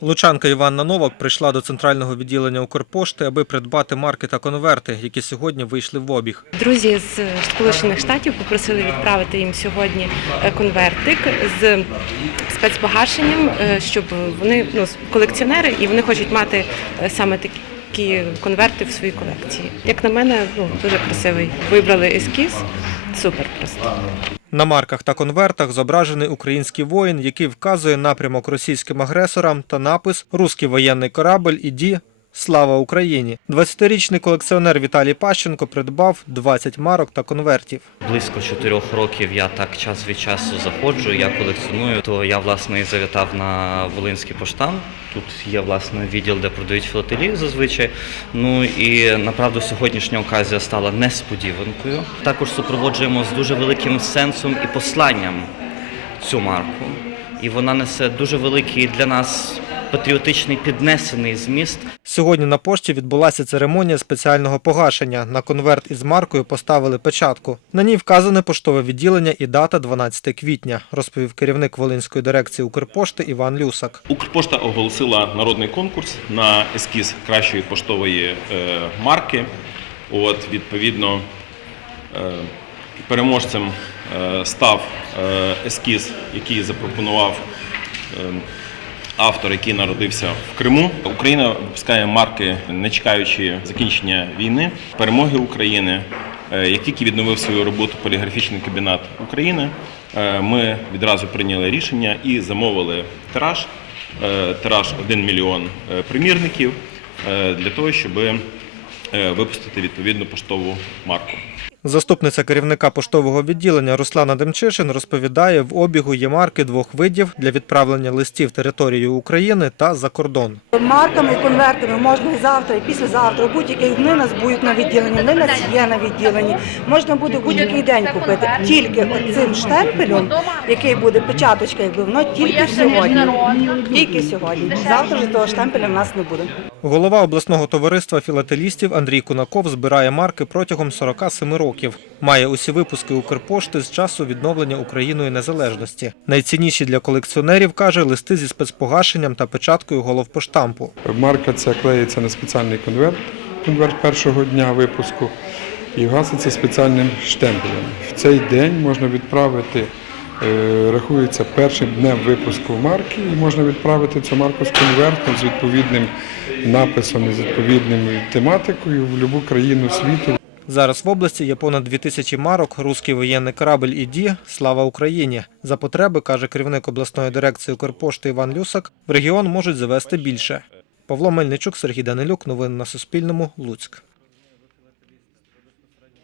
Лучанка Іванна Новак прийшла до центрального відділення Укрпошти, аби придбати марки та конверти, які сьогодні вийшли в обіг. Друзі з Сполучених Штатів попросили відправити їм сьогодні е, конвертик з спецпогашенням, е, щоб вони ну, колекціонери і вони хочуть мати е, саме такі конверти в своїй колекції. Як на мене, ну дуже красивий. Вибрали ескіз. Супер просто. На марках та конвертах зображений український воїн, який вказує напрямок російським агресорам та напис «Руський воєнний корабль іді. Слава Україні! 20-річний колекціонер Віталій Пащенко придбав 20 марок та конвертів. Близько чотирьох років я так час від часу заходжу, я колекціоную. То я власне і завітав на Волинський поштам. Тут є власне відділ, де продають філателію зазвичай. Ну і направду сьогоднішня оказія стала несподіванкою. Також супроводжуємо з дуже великим сенсом і посланням цю марку. І вона несе дуже великий для нас патріотичний піднесений зміст. Сьогодні на пошті відбулася церемонія спеціального погашення. На конверт із маркою поставили печатку. На ній вказане поштове відділення і дата 12 квітня, розповів керівник Волинської дирекції Укрпошти Іван Люсак. Укрпошта оголосила народний конкурс на ескіз кращої поштової е, марки. От, відповідно, е, переможцем е, став ескіз, який запропонував автор, який народився в Криму. Україна випускає марки, не чекаючи закінчення війни, перемоги України. Е, Як тільки відновив свою роботу поліграфічний кабінет України, е, ми відразу прийняли рішення і замовили тираж, е, тираж 1 мільйон примірників для того, щоб випустити відповідну поштову марку. Заступниця керівника поштового відділення Руслана Демчишин розповідає, в обігу є марки двох видів для відправлення листів територією України та за кордон. Марками і конвертами можна і завтра, і післязавтра, будь-які вони у нас будуть на відділенні, вони у нас є на відділенні. Можна буде будь-який день купити. Тільки цим штемпелем, який буде печаточка, якби воно тільки сьогодні. Тільки сьогодні. Завтра вже того штемпеля в нас не буде. Голова обласного товариства філателістів Андрій Кунаков збирає марки протягом 47 років. Має усі випуски Укрпошти з часу відновлення Україною незалежності. Найцінніші для колекціонерів каже листи зі спецпогашенням та печаткою головпоштампу. Марка ця клеїться на спеціальний конверт, конверт першого дня випуску, і гаситься спеціальним штемпелем. В цей день можна відправити, е, рахується першим днем випуску марки, і можна відправити цю марку з конвертом з відповідним написом з відповідною тематикою в будь-яку країну світу. Зараз в області є понад 2000 марок «Руський воєнний корабль іді. Слава Україні». За потреби, каже керівник обласної дирекції Укрпошти Іван Люсак, в регіон можуть завести більше. Павло Мельничук, Сергій Данилюк. Новини на Суспільному. Луцьк.